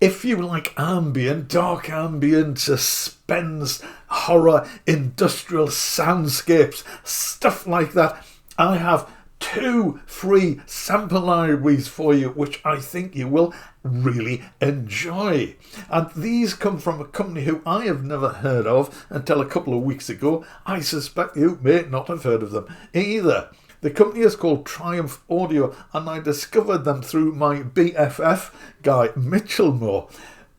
If you like ambient, dark ambient, suspense, horror, industrial soundscapes, stuff like that, I have 2 free sample libraries for you, which I think you will really enjoy. And these come from a company who I have never heard of until a couple of weeks ago. I suspect you may not have heard of them either. The company is called Triumph Audio, and I discovered them through my BFF guy, Michelmore.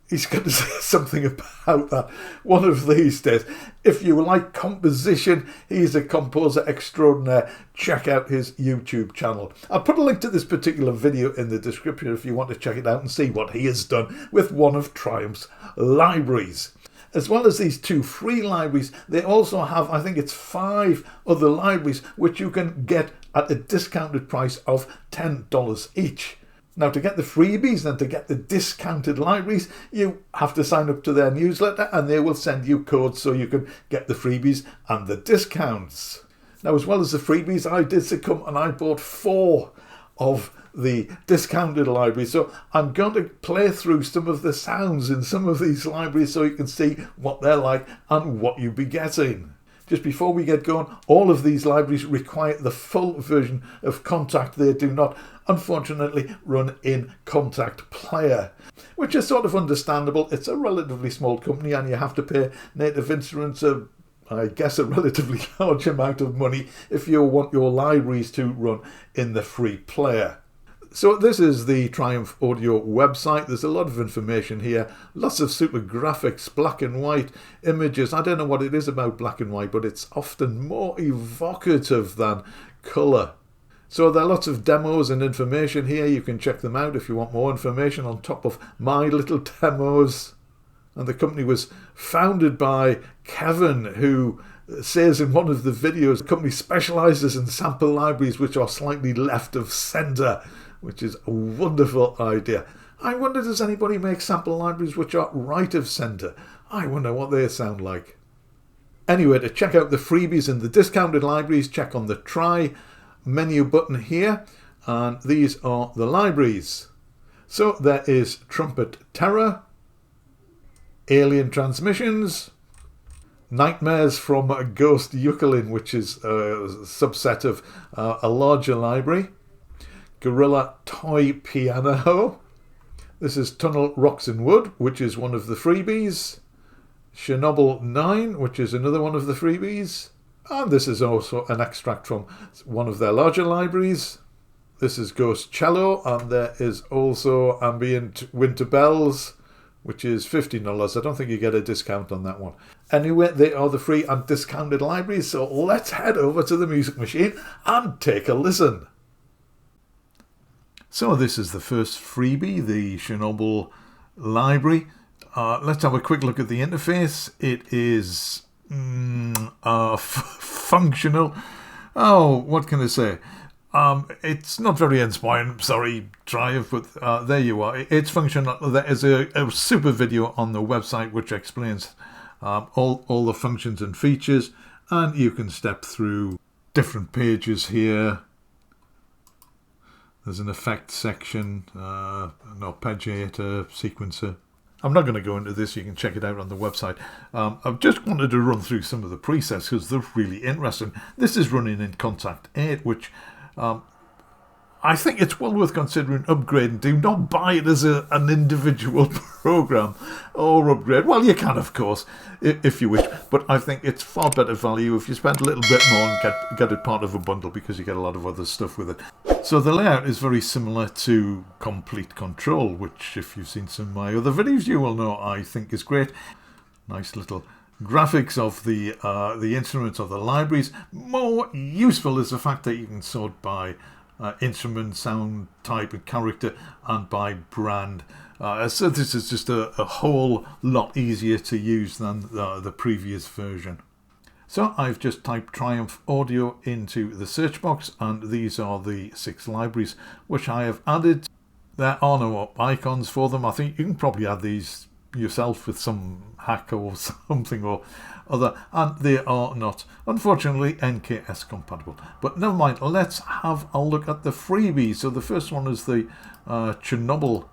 He's going to say something about that one of these days. If you like composition, he's a composer extraordinaire. Check out his YouTube channel. I'll put a link to this particular video in the description if you want to check it out and see what he has done with one of Triumph's libraries. As well as these 2 free libraries, they also have, I think it's 5 other libraries which you can get at a discounted price of $10 each. Now, to get the freebies and to get the discounted libraries, you have to sign up to their newsletter, and they will send you codes so you can get the freebies and the discounts. Now, as well as the freebies, I did succumb and I bought 4 of the discounted libraries. So I'm going to play through some of the sounds in some of these libraries so you can see what they're like and what you'll be getting. Just before we get going, all of these libraries require the full version of Kontakt. They do not, unfortunately, run in Kontakt Player, which is sort of understandable. It's a relatively small company and you have to pay Native Instruments I guess a relatively large amount of money if you want your libraries to run in the free player. So this is the Triumph Audio website. There's a lot of information here, lots of super graphics, black and white images. I don't know what it is about black and white, but it's often more evocative than colour. So there are lots of demos and information here. You can check them out if you want more information on top of my little demos. And the company was founded by Kevin, who says in one of the videos, the company specialises in sample libraries which are slightly left of centre, which is a wonderful idea. I wonder, does anybody make sample libraries which are right of centre? I wonder what they sound like. Anyway, to check out the freebies and the discounted libraries, check on the Try menu button here, and these are the libraries. So there is Trumpet Terror, Alien Transmissions, Nightmares from Ghost Ukulele, which is a subset of a larger library, Gorilla Toy Piano. This is Tunnel Rocks in Wood, which is one of the freebies. Chernobyl 9, which is another one of the freebies. And this is also an extract from one of their larger libraries. This is Ghost Cello, and there is also Ambient Winter Bells, which is $15. I don't think you get a discount on that one. Anyway, they are the free and discounted libraries, so let's head over to the Music Machine and take a listen. So this is the first freebie, the Chernobyl library. Let's have a quick look at the interface. It is functional. Oh, what can I say? It's not very inspiring, sorry, Triumph, but there you are. It's functional. There is a super video on the website which explains all the functions and features, and you can step through different pages here. There's an effects section, an arpeggiator, sequencer. I'm not going to go into this, you can check it out on the website. I've just wanted to run through some of the presets because they're really interesting. This is running in Kontakt 8, which I think it's well worth considering upgrading. Do not buy it as an individual program or upgrade. Well, you can, of course, if you wish, but I think it's far better value if you spend a little bit more and get it part of a bundle, because you get a lot of other stuff with it. So the layout is very similar to Komplete Kontrol, which if you've seen some of my other videos, you will know I think is great. Nice little graphics of the instruments of the libraries. More useful is the fact that you can sort by instrument, sound type and character, and by brand. So this is just a whole lot easier to use than the previous version. So I've just typed Triumph Audio into the search box, and these are the 6 libraries which I have added. There are no icons for them. I think you can probably add these yourself with some hack or something or other, and they are not, unfortunately, NKS compatible. But never mind, let's have a look at the freebies. So the first one is the Chernobyl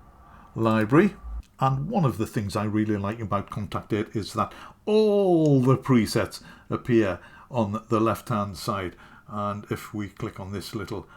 library. And one of the things I really like about Contact 8 is that all the presets appear on the left hand side. And if we click on this little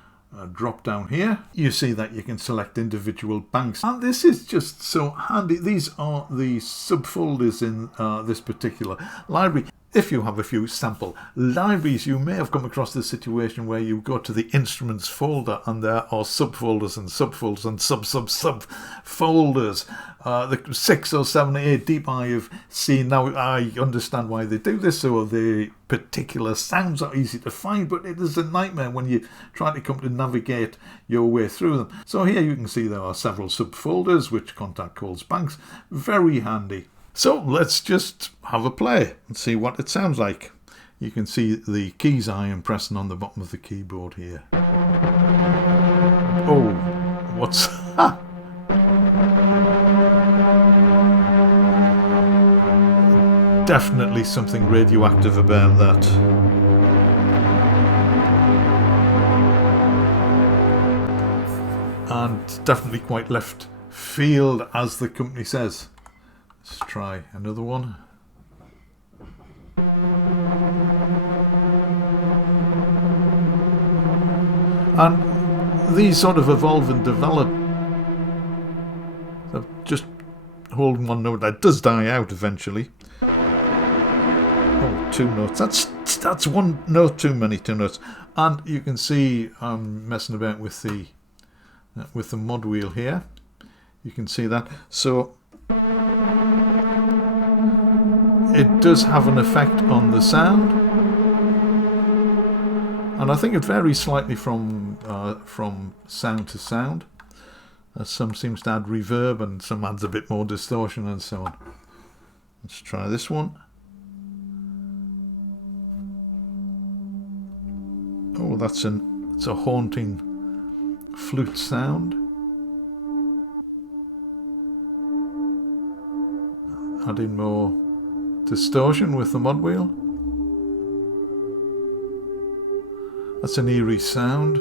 drop down here, you see that you can select individual banks, and this is just so handy. These are the subfolders in this particular library. If you have a few sample libraries, you may have come across this situation where you go to the instruments folder and there are subfolders and subfolders and sub-folders. The 6 or 7 or 8 deep I have seen. Now I understand why they do this, so the particular sounds are easy to find, but it is a nightmare when you try to come to navigate your way through them. So here you can see there are several subfolders which Contact calls banks. Very handy. So let's just have a play and see what it sounds like. You can see the keys I am pressing on the bottom of the keyboard here. Oh, what's that? Definitely something radioactive about that. And definitely quite left field, as the company says. Let's try another one. And these sort of evolve and develop. So just holding one note, that does die out eventually. Oh, 2 notes. That's 1 note too many, 2 notes. And you can see I'm messing about with the mod wheel here. You can see that. So it does have an effect on the sound, and I think it varies slightly from sound to sound. Some seems to add reverb and some adds a bit more distortion and so on. Let's try this one. Oh, it's a haunting flute sound. Adding more distortion with the mod wheel. That's an eerie sound.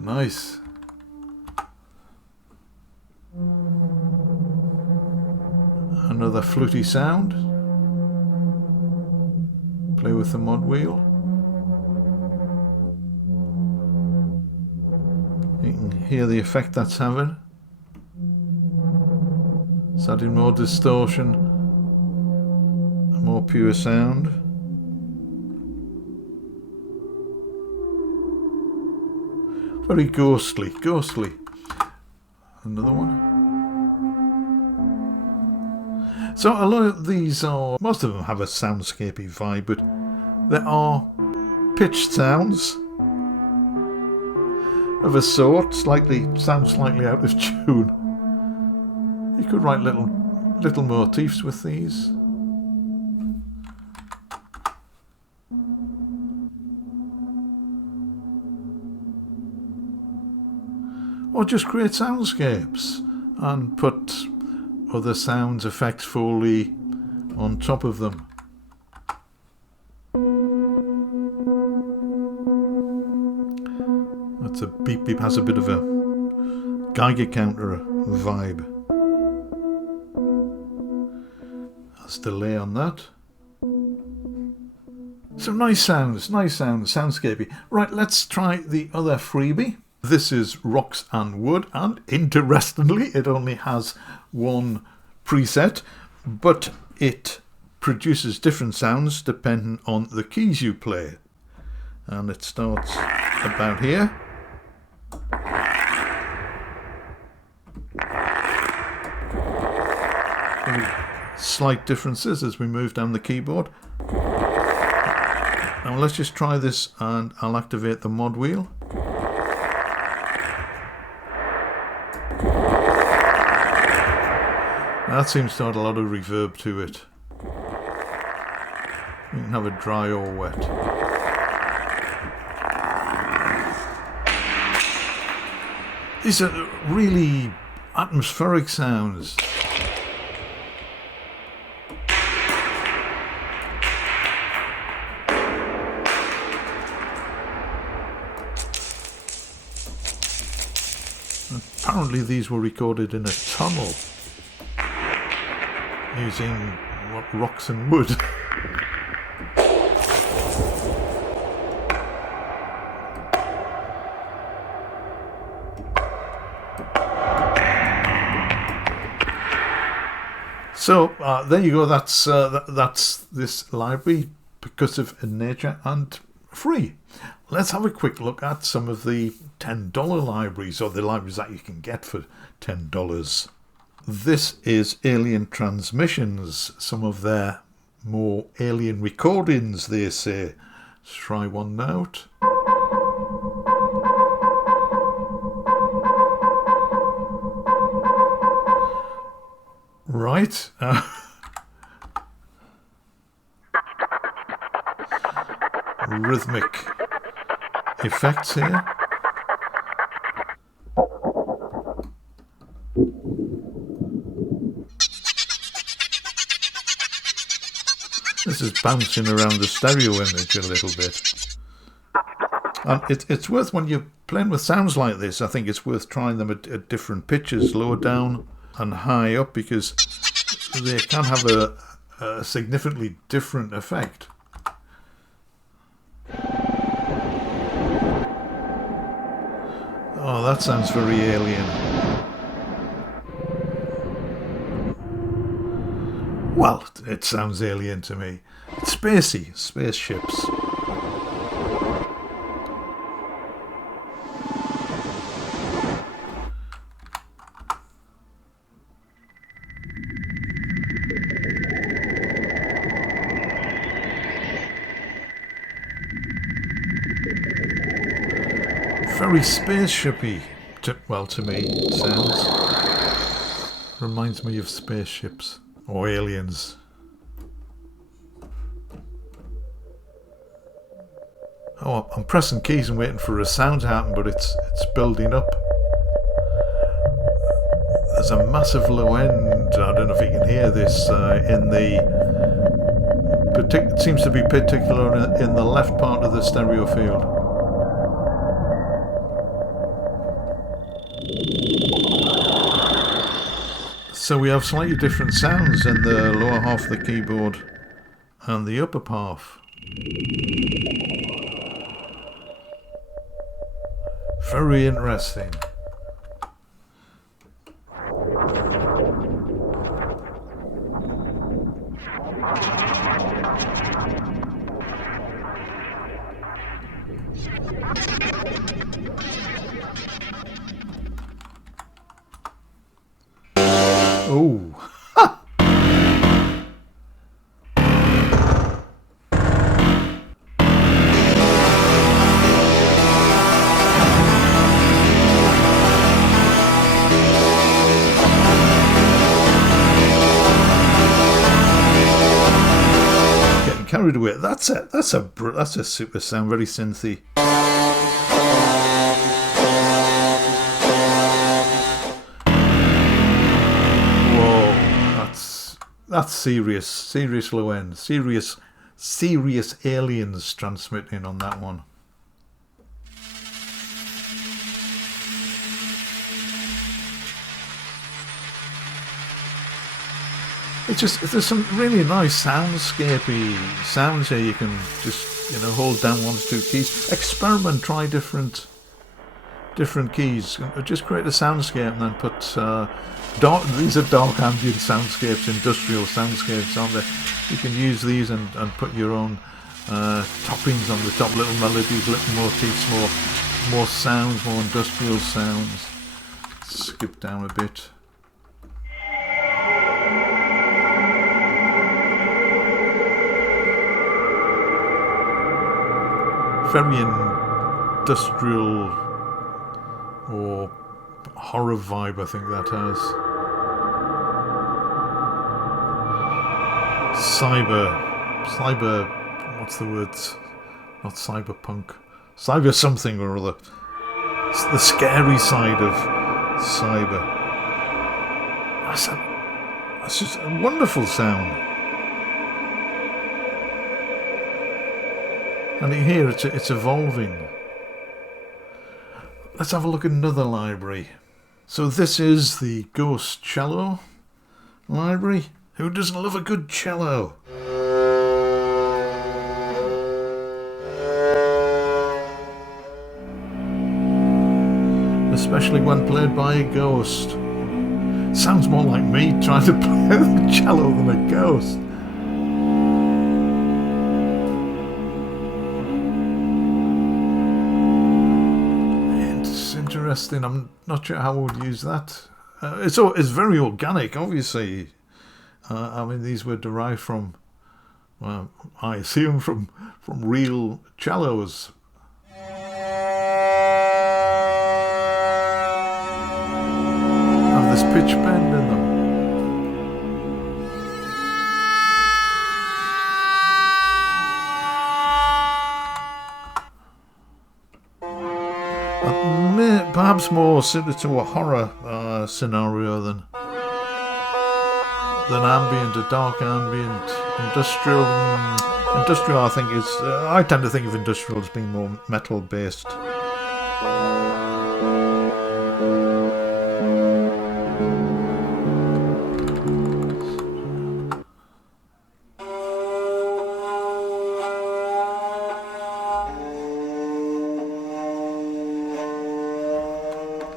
Nice. Another fluty sound. Play with the mod wheel. You can hear the effect that's having. It's adding more distortion, more pure sound. Very ghostly. Another one. So a lot of these most of them have a soundscapey vibe, but there are pitched sounds of a sort, sound slightly out of tune. You could write little motifs with these. Or just create soundscapes and put other sounds, effects, Foley on top of them. That's a beep beep, has a bit of a Geiger counter vibe. That's delay on that. So nice sounds, soundscapey. Right, let's try the other freebie. This is Rocks and Wood, and interestingly, it only has 1 preset, but it produces different sounds depending on the keys you play. And it starts about here. Slight differences as we move down the keyboard. Now let's just try this, and I'll activate the mod wheel. That seems to add a lot of reverb to it. You can have it dry or wet. These are really atmospheric sounds. Apparently these were recorded in a tunnel using rocks and wood. So there you go. That's this library, percussive in nature and free. Let's have a quick look at some of the $10 libraries, or the libraries that you can get for $10. This is Alien Transmissions, some of their more alien recordings, they say. Let's try one out. Right. Rhythmic effects here. This is bouncing around the stereo image a little bit. And it's worth, when you're playing with sounds like this, I think it's worth trying them at different pitches, low down and high up, because they can have a significantly different effect. Oh, that sounds very alien. Well, it sounds alien to me. It's spacey, spaceships. Very spaceshipy, to me it sounds. Reminds me of spaceships or aliens. Oh, I'm pressing keys and waiting for a sound to happen, but it's building up. There's a massive low end. I don't know if you can hear this in the. It seems to be particular in the left part of the stereo field. So we have slightly different sounds in the lower half of the keyboard and the upper half. Very interesting. Oh. Getting carried away. That's a super sound, very synthy. That's serious low end, serious aliens transmitting on that one. There's some really nice soundscapey sounds here. You can just hold down 1 or 2 keys, experiment, try different keys, just create a soundscape and then put these are dark ambient soundscapes, industrial soundscapes, aren't they? You can use these and put your own toppings on the top, little melodies, little motifs, more sounds, more industrial sounds. Skip down a bit. Very industrial or horror vibe, I think that has. Cyber, what's the word? Not cyberpunk. Cyber something or other. It's the scary side of cyber. That's just a wonderful sound. And here it's evolving. Let's have a look at another library. So this is the Ghost Cello library. Who doesn't love a good cello? Especially when played by a ghost. Sounds more like me trying to play the cello than a ghost. It's interesting. I'm not sure how I would use that. It's very organic, obviously. I mean, these were derived from, well, I assume from real cellos. Have this pitch bend in them. Perhaps more suited to a horror scenario than ambient, a dark ambient. Industrial, I think is. I tend to think of industrial as being more metal based.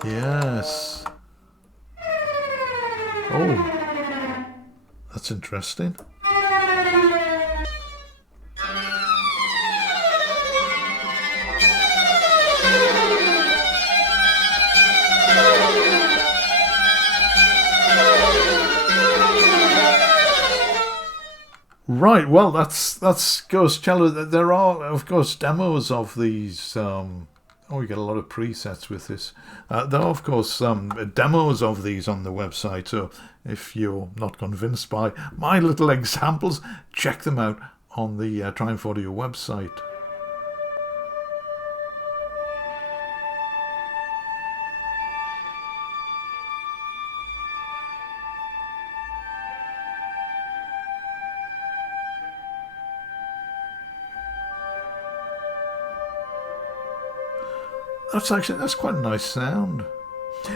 Yes. Oh, that's interesting. Right, well, that's Ghost Cello. There are, of course, demos of these. We get a lot of presets with this. There are, of course, demos of these on the website. So if you're not convinced by my little examples, check them out on the Triumph Audio website. That's quite a nice sound.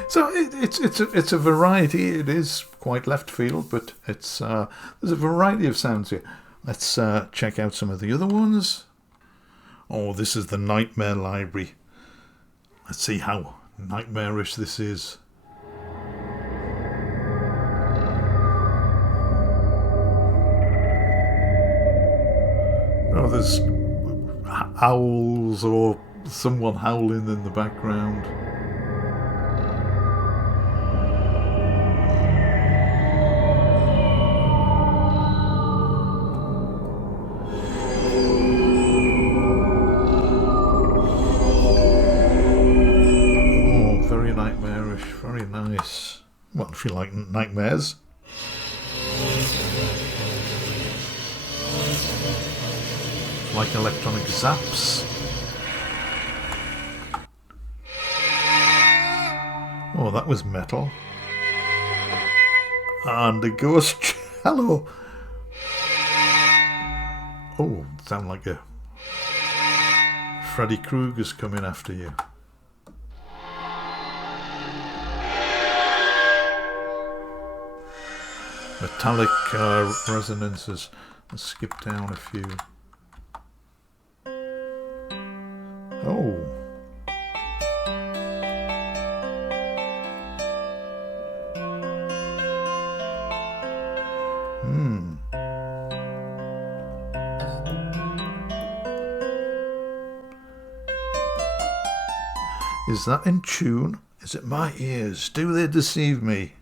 So it's a variety. It is quite left field, but it's there's a variety of sounds here. Let's check out some of the other ones. Oh, this is the Nightmare Library. Let's see how nightmarish this is. Oh, there's owls or someone howling in the background. Oh, very nightmarish, very nice. Well, if you like nightmares. Like electronic zaps. Oh, that was metal. And the Ghost Cello. Oh, sound like a Freddy Krueger's coming after you. Metallic resonances. Let's skip down a few. Oh. Is that in tune? Is it my ears? Do they deceive me?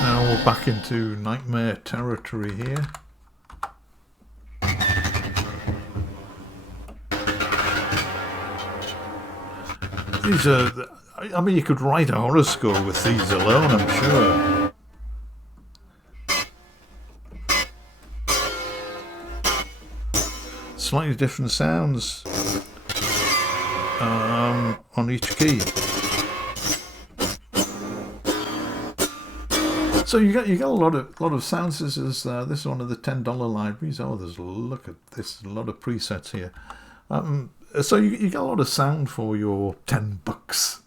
Now we're back into nightmare territory here. These are, I mean, you could write a horror score with these alone, I'm sure. slightly different sounds on each key. So you get a lot of sounds. This is one of the $10 libraries. Oh, look at this, a lot of presets here. So you get a lot of sound for your $10.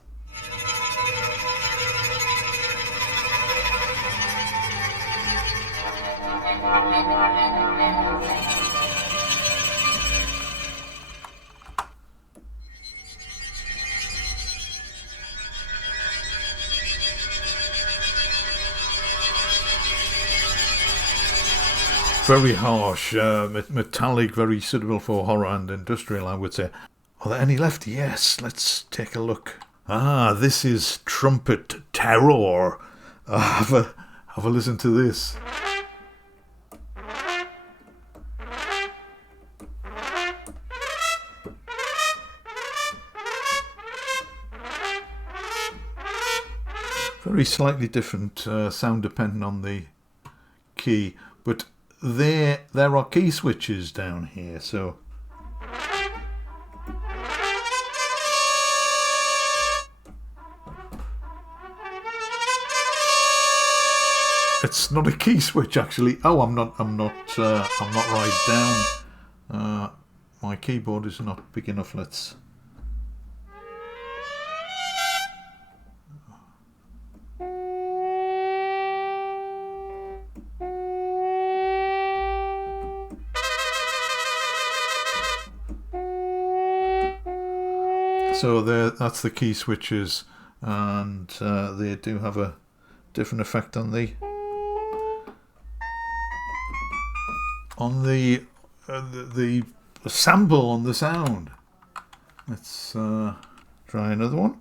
Very harsh, metallic, very suitable for horror and industrial, I would say. Are there any left? Yes, let's take a look. Ah, this is Trumpet Terror. Have a listen to this. Very slightly different sound depending on the key, but there are key switches down here, so it's not a key switch actually. Oh, I'm not right down. My keyboard is not big enough. Let's. So that's the key switches, and they do have a different effect on the sample on the sound. Let's try another one.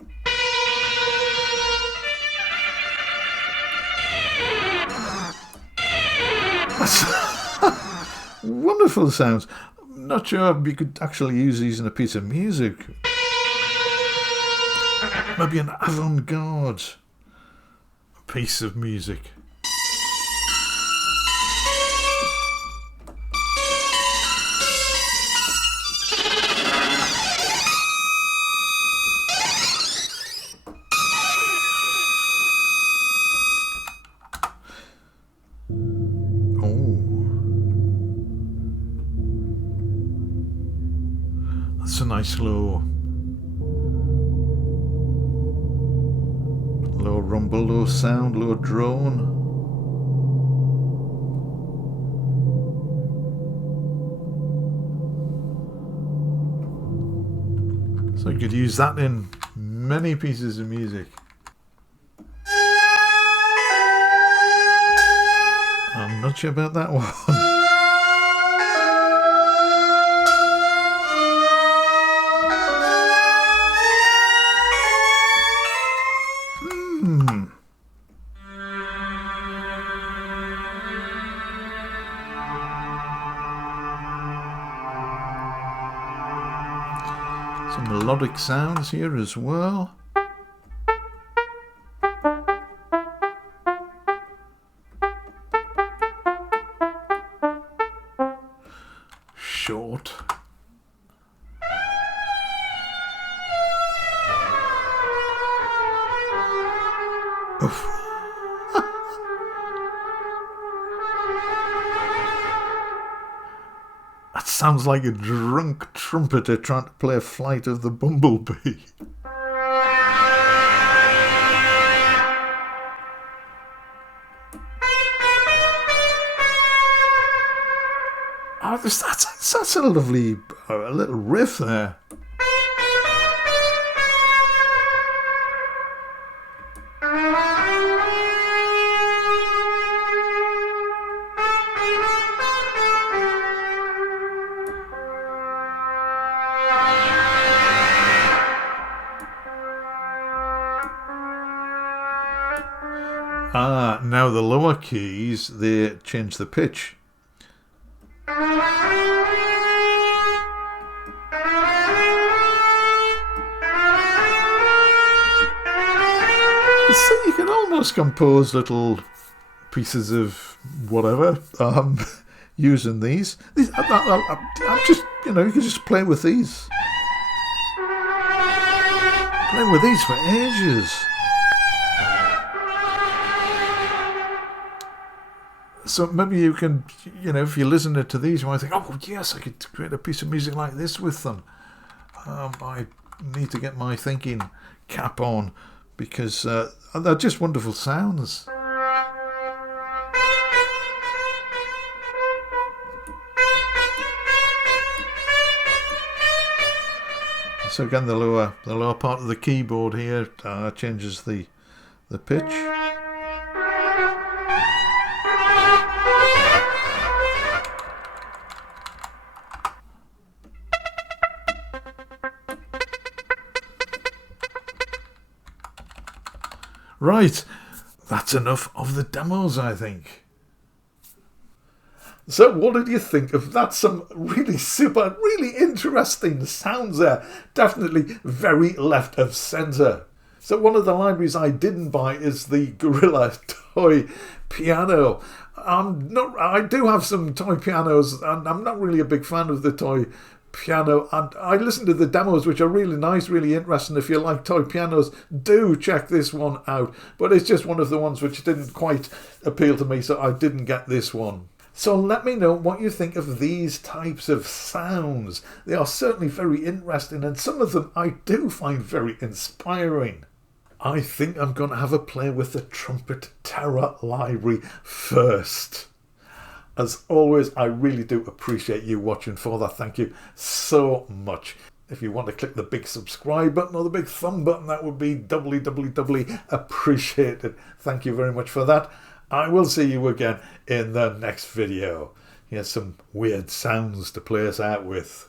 That's wonderful sounds. I'm not sure if you could actually use these in a piece of music. Maybe an avant-garde piece of music. Oh, that's a nice low rumble, low sound, low drone. So you could use that in many pieces of music. I'm not sure about that one. Some melodic sounds here as well. Short. Oof. That sounds like a drunk trumpeter trying to play a flight of the bumblebee. Oh, that's a lovely little riff there. Ah, now the lower keys, they change the pitch. So you can almost compose little pieces of whatever using these. I'm just, you know, you can just play with these. Play with these for ages. So maybe you can, you know, if you're listening to these, you might think, oh yes, I could create a piece of music like this with them. I need to get my thinking cap on, because they're just wonderful sounds. So again, the lower part of the keyboard here changes the pitch. Right, that's enough of the demos, I think. So what did you think of that? Some really super, really interesting sounds there. Definitely very left of centre. So one of the libraries I didn't buy is the Gorilla toy piano. I do have some toy pianos, and I'm not really a big fan of the toy piano, and I listened to the demos, which are really nice, really interesting. If you like toy pianos, do check this one out. But it's just one of the ones which didn't quite appeal to me, so I didn't get this one. So let me know what you think of these types of sounds. They are certainly very interesting, and some of them I do find very inspiring. I think I'm going to have a play with the Trumpet Terror library first. As always, I really do appreciate you watching. For that, thank you so much. If you want to click the big subscribe button or the big thumb button, that would be doubly appreciated. Thank you very much for that. I will see you again in the next video. Here's some weird sounds to play us out with.